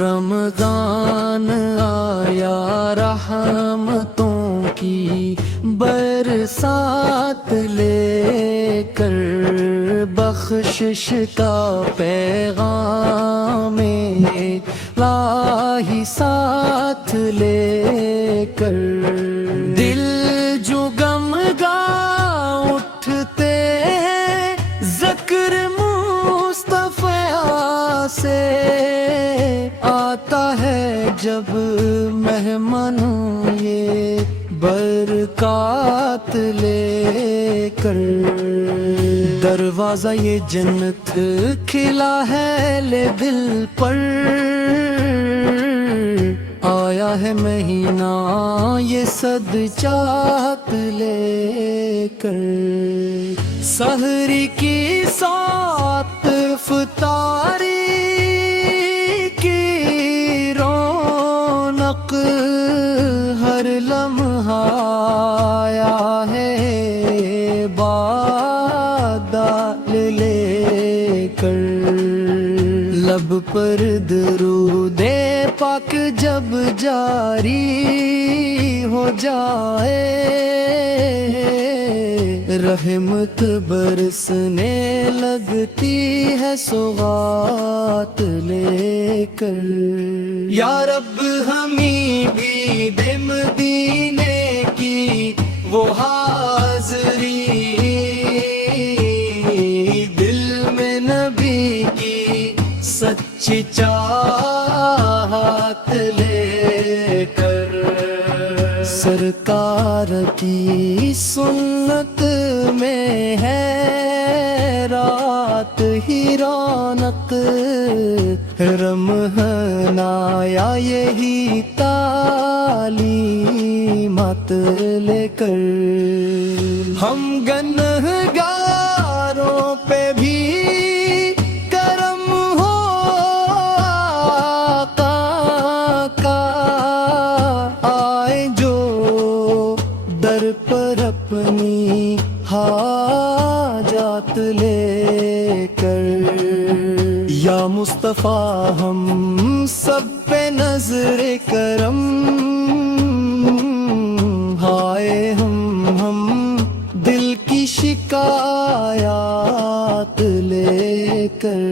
رمضان آیا رحمتوں کی برسات لے کر، بخشش کا پیغام الہی ساتھ لے کر، دل جو گمگا اٹھتے ہیں ذکر مصطفیٰ سے، آتا ہے جب مہمانوں یہ برکات لے کر، دروازہ یہ جنت کھلا ہے لے دل پر، آیا ہے مہینہ یہ صدقات لے کر، سحری کی سات افطاری کی رونق، ہر لمحہ آیا ہے عبادت لے کر، لب پر درود پاک جب جاری ہو جائے، رحمت برسنے لگتی ہے سوغات لے کر، یا رب ہمیں بھی دے مدینے کی وہ حاضری، دل میں نبی کی سچی چاہت لے کر، سرکار کی سنت میں ہے رات ہی رونق، رمضان آیا یہی تعلیمات لے کر، ہم گنہگاروں پہ بھی کرم ہو آقا کا، آئے جو در پر اپنی حاجات لے کر، یا مصطفیٰ ہم سب پہ نظر کرم، ہائے ہم دل کی شکایات لے کر،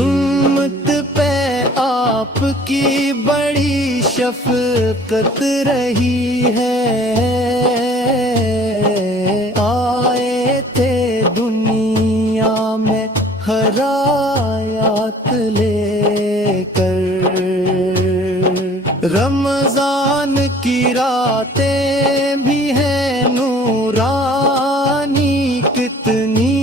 امت پہ آپ کی بڑی شفقت رہی ہے، آئے تھے دنیا میں ہدایات لے کر، رمضان کی راتیں بھی ہیں نورانی کتنی،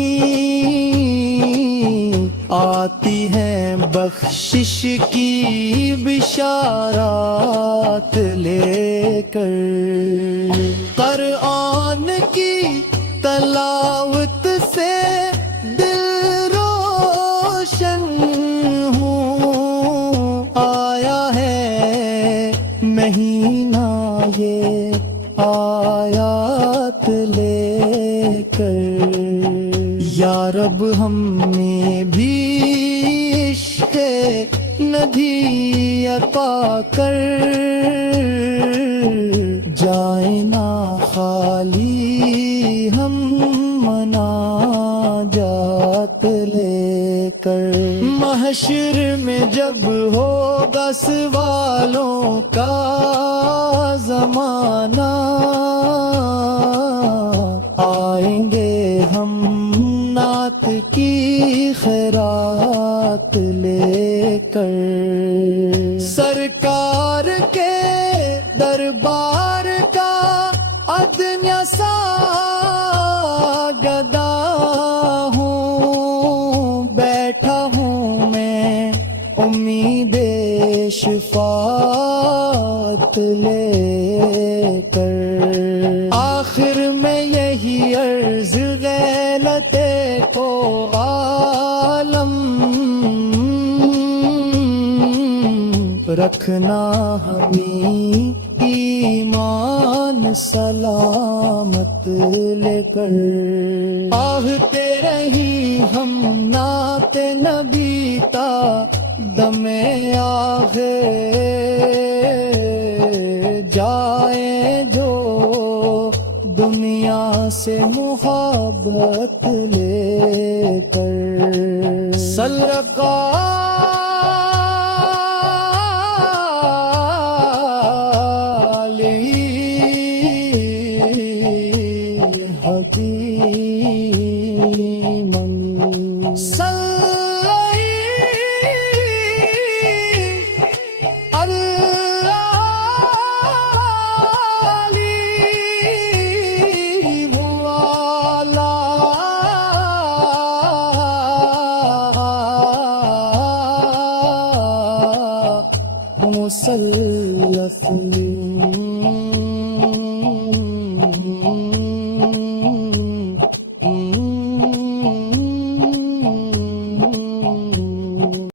آتی ہیں بخشش کی بشارات لے کر، قرآن کی تلاوت سے دل روشن ہوں، آیا ہے مہینہ یہ آیات لے کر، یا رب ہم نے بھی عشق ندی عطا کر، جائیں نہ خالی ہم مناجات لے کر، محشر میں جب ہوگا سوالوں کا زمانہ، آئیں گے ہم نعت کی خیرات لے کر، سرکار کے دربار کا ادنیہ سا گدا ہوں، بیٹھا ہوں میں امید شفاعت لے کر، آخر میں یہی عرض غیلت کو عالم، رکھنا ہمیں ایمان سلامت لے کر آہتے رہی ہم نعت نبی تا دم آخر جائیں جو دنیا سے محبت لے کر مسلف